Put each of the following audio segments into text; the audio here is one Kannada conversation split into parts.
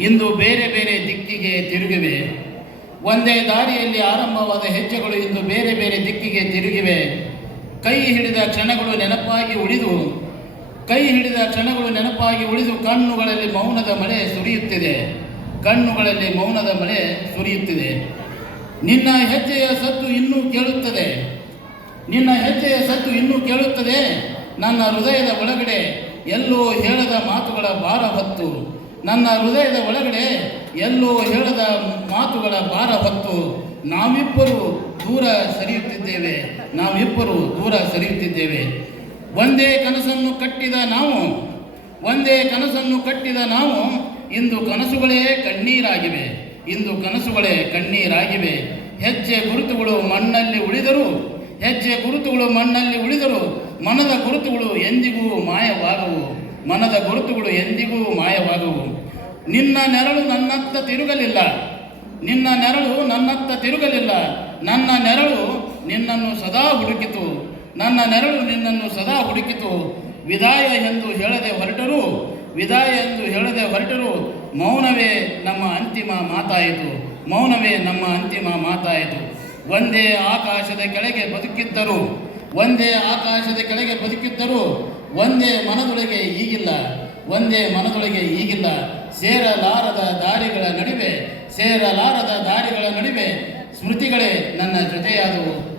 ಇಂದು ಬೇರೆ ಬೇರೆ ದಿಕ್ಕಿಗೆ ತಿರುಗಿವೆ. ಒಂದೇ ದಾರಿಯಲ್ಲಿ ಆರಂಭವಾದ ಹೆಜ್ಜೆಗಳು ಇಂದು ಬೇರೆ ಬೇರೆ ದಿಕ್ಕಿಗೆ ತಿರುಗಿವೆ. ಕೈ ಹಿಡಿದ ಕ್ಷಣಗಳು ನೆನಪಾಗಿ ಉಳಿದು ಕಣ್ಣುಗಳಲ್ಲಿ ಮೌನದ ಮಳೆ ಸುರಿಯುತ್ತಿದೆ. ನಿನ್ನ ಹೆಜ್ಜೆಯ ಸದ್ದು ಇನ್ನೂ ಕೇಳುತ್ತದೆ. ನನ್ನ ಹೃದಯದ ಒಳಗಡೆ ಎಲ್ಲೋ ಹೇಳದ ಮಾತುಗಳ ಭಾರ ಹೊತ್ತು ನಾವಿಬ್ಬರು ದೂರ ಸರಿಯುತ್ತಿದ್ದೇವೆ. ಒಂದೇ ಕನಸನ್ನು ಕಟ್ಟಿದ ನಾವು ಇಂದು ಕನಸುಗಳೇ ಕಣ್ಣೀರಾಗಿವೆ. ಹೆಜ್ಜೆ ಗುರುತುಗಳು ಮಣ್ಣಲ್ಲಿ ಉಳಿದರು ಮನದ ಗುರುತುಗಳು ಎಂದಿಗೂ ಮಾಯವಾಗವು. ನಿನ್ನ ನೆರಳು ನನ್ನತ್ತ ತಿರುಗಲಿಲ್ಲ. ನನ್ನ ನೆರಳು ನಿನ್ನನ್ನು ಸದಾ ಹುಡುಕಿತು. ವಿದಾಯ ಎಂದು ಹೇಳದೆ ಹೊರಟರು. ಮೌನವೇ ನಮ್ಮ ಅಂತಿಮ ಮಾತಾಯಿತು. ಒಂದೇ ಆಕಾಶದ ಕೆಳಗೆ ಬದುಕಿದ್ದರು. ಒಂದೇ ಮನದೊಳಗೆ ಈಗಿಲ್ಲ. ಸೇರಲಾರದ ದಾರಿಗಳ ನಡುವೆ ಸ್ಮೃತಿಗಳೇ ನನ್ನ ಜೊತೆಯಾದವು.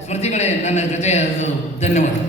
ಧನ್ಯವಾದ.